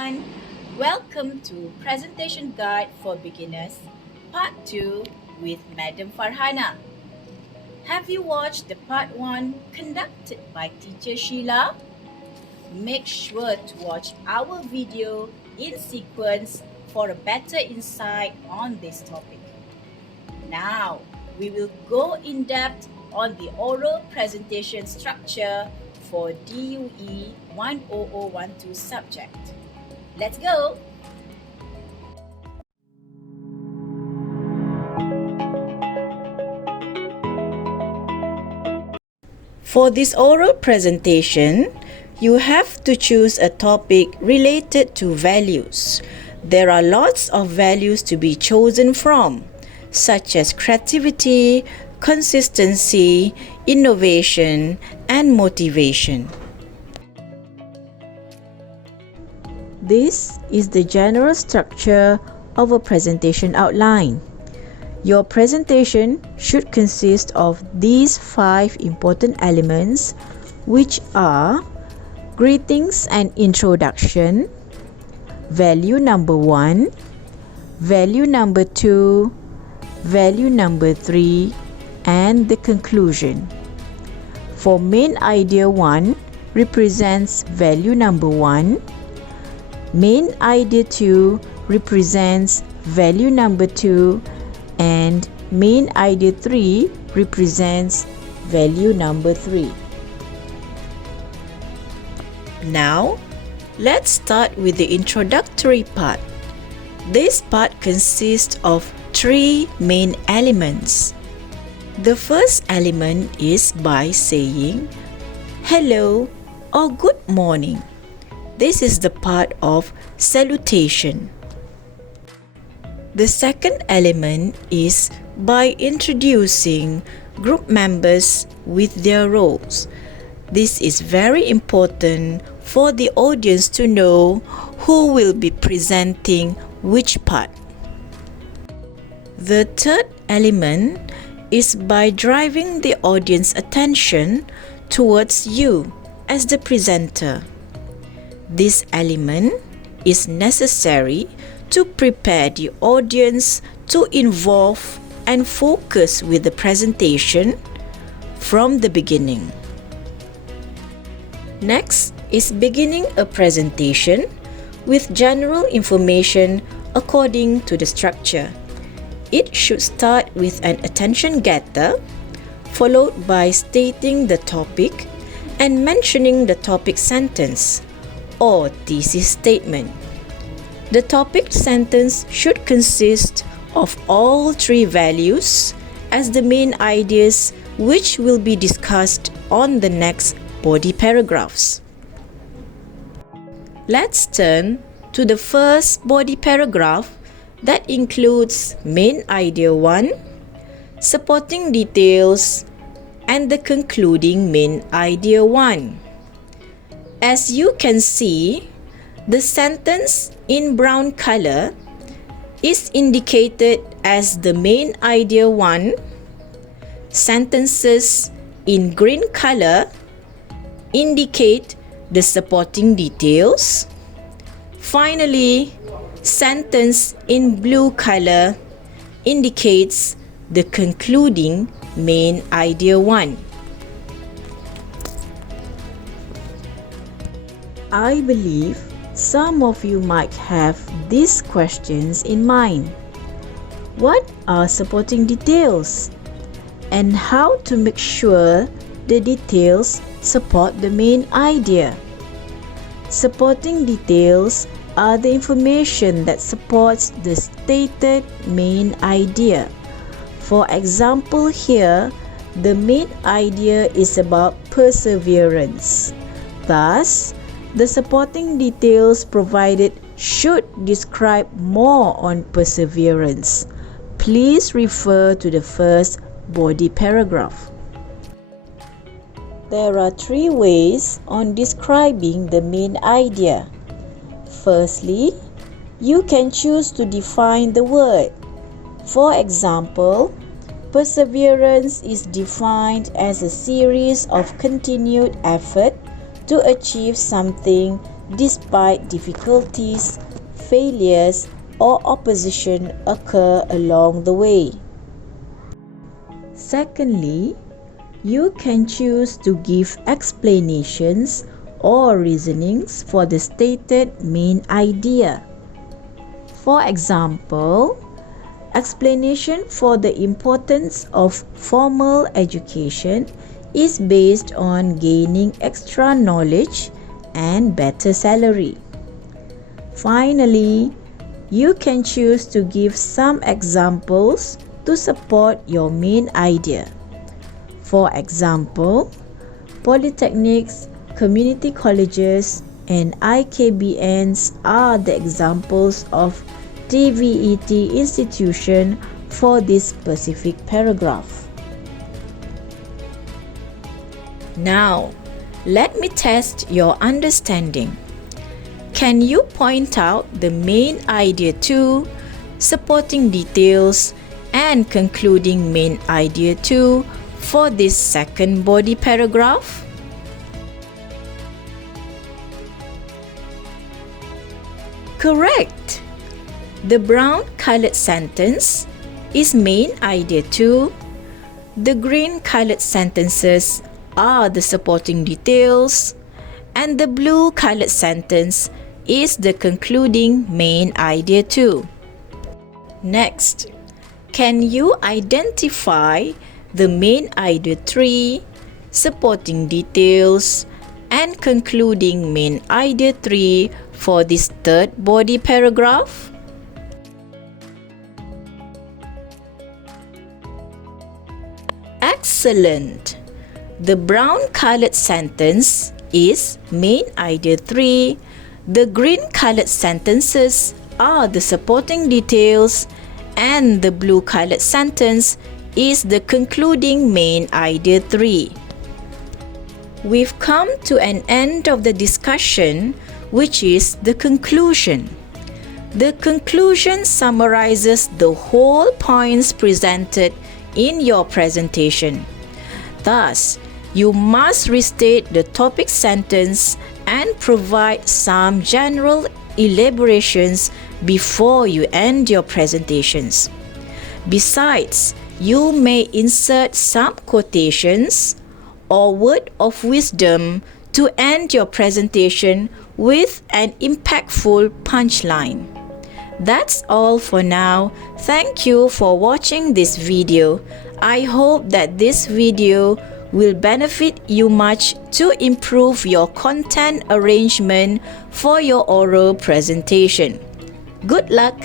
everyone. Welcome to Presentation Guide for Beginners, Part 2 with Madam Farhana. Have you watched the Part 1 conducted by Teacher Sheila? Make sure to watch our video in sequence for a better insight on this topic. Now, we will go in depth on the oral presentation structure for DUE 10012 subject. Let's go! For this oral presentation, you have to choose a topic related to values. There are lots of values to be chosen from, such as creativity, consistency, innovation, and motivation. This is the general structure of a presentation outline. Your presentation should consist of these 5 important elements, which are greetings and introduction, value number 1, value number 2, value number 3, and the conclusion. For main idea 1 represents value number 1, main idea 2 represents value number 2, and main idea 3 represents value number 3. Now, let's start with the introductory part. This part consists of 3 main elements. The first element is by saying hello or good morning. This is the part of salutation. The second element is by introducing group members with their roles. This is very important for the audience to know who will be presenting which part. The third element is by driving the audience attention towards you as the presenter. This element is necessary to prepare the audience to involve and focus with the presentation from the beginning. Next is beginning a presentation with general information according to the structure. It should start with an attention getter, followed by stating the topic and mentioning the topic sentence or thesis statement. The topic sentence should consist of all 3 values as the main ideas, which will be discussed on the next body paragraphs. Let's turn to the first body paragraph that includes main idea 1, supporting details, and the concluding main idea 1. As you can see, the sentence in brown color is indicated as the main idea 1. Sentences in green color indicate the supporting details. Finally, sentence in blue color indicates the concluding main idea 1. I believe some of you might have these questions in mind. What are supporting details? And how to make sure the details support the main idea? Supporting details are the information that supports the stated main idea. For example, here, the main idea is about perseverance. Thus, the supporting details provided should describe more on perseverance. Please refer to the first body paragraph. There are 3 ways on describing the main idea. Firstly, you can choose to define the word. For example, perseverance is defined as a series of continued effort to achieve something despite difficulties, failures, or opposition occur along the way. Secondly, you can choose to give explanations or reasonings for the stated main idea. For example, explanation for the importance of formal education is based on gaining extra knowledge and better salary. Finally, you can choose to give some examples to support your main idea. For example, polytechnics, community colleges, and IKBNs are the examples of TVET institution for this specific paragraph. Now, let me test your understanding. Can you point out the main idea 2, supporting details, and concluding main idea 2 for this second body paragraph? Correct! The brown colored sentence is main idea 2. The green colored sentences are the supporting details, and the blue colored sentence is the concluding main idea 2. Next, can you identify the main idea 3, supporting details, and concluding main idea 3 for this third body paragraph? Excellent! The brown colored sentence is main idea 3. The green colored sentences are the supporting details, and the blue colored sentence is the concluding main idea 3. We've come to an end of the discussion, which is the conclusion. The conclusion summarizes the whole points presented in your presentation. Thus, you must restate the topic sentence and provide some general elaborations before you end your presentations. Besides, you may insert some quotations or word of wisdom to end your presentation with an impactful punchline. That's all for now. Thank you for watching this video. I hope that this video will benefit you much to improve your content arrangement for your oral presentation. Good luck!